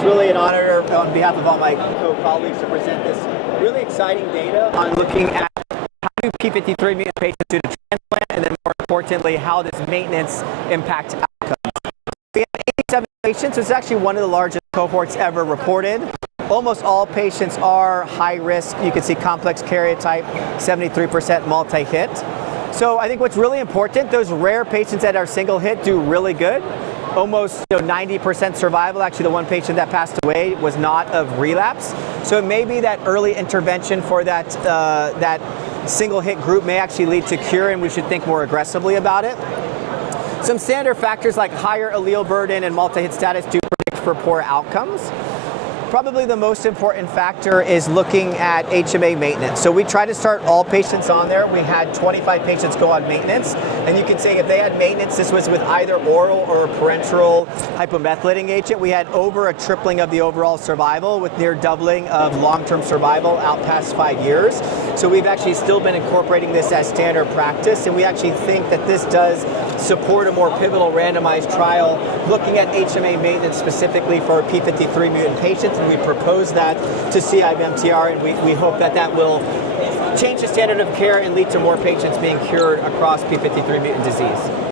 It's really an honor on behalf of all my co-colleagues to present this really exciting data on looking at how do P53 mutant patients do the transplant, and then more importantly, how does maintenance impact outcomes. We have 87 patients. It's actually one of the largest cohorts ever reported. Almost all patients are high risk. You can see complex karyotype, 73% multi-hit. So I think what's really important, those rare patients that are single hit do really good. Almost 90% survival. Actually, the one patient that passed away was not of relapse. So it may be that early intervention for that, that single hit group may actually lead to cure, and we should think more aggressively about it. Some standard factors like higher allele burden and multi-hit status do predict for poor outcomes. Probably the most important factor is looking at HMA maintenance. So we try to start all patients on there. We had 25 patients go on maintenance, and you can see if they had maintenance, this was with either oral or parenteral hypomethylating agent. We had over a tripling of the overall survival with near doubling of long-term survival out past 5 years. So we've actually still been incorporating this as standard practice, and we actually think that this does support a more pivotal randomized trial looking at HMA maintenance specifically for P53 mutant patients. And we propose that to CIBMTR, and we hope that that will change the standard of care and lead to more patients being cured across P53 mutant disease.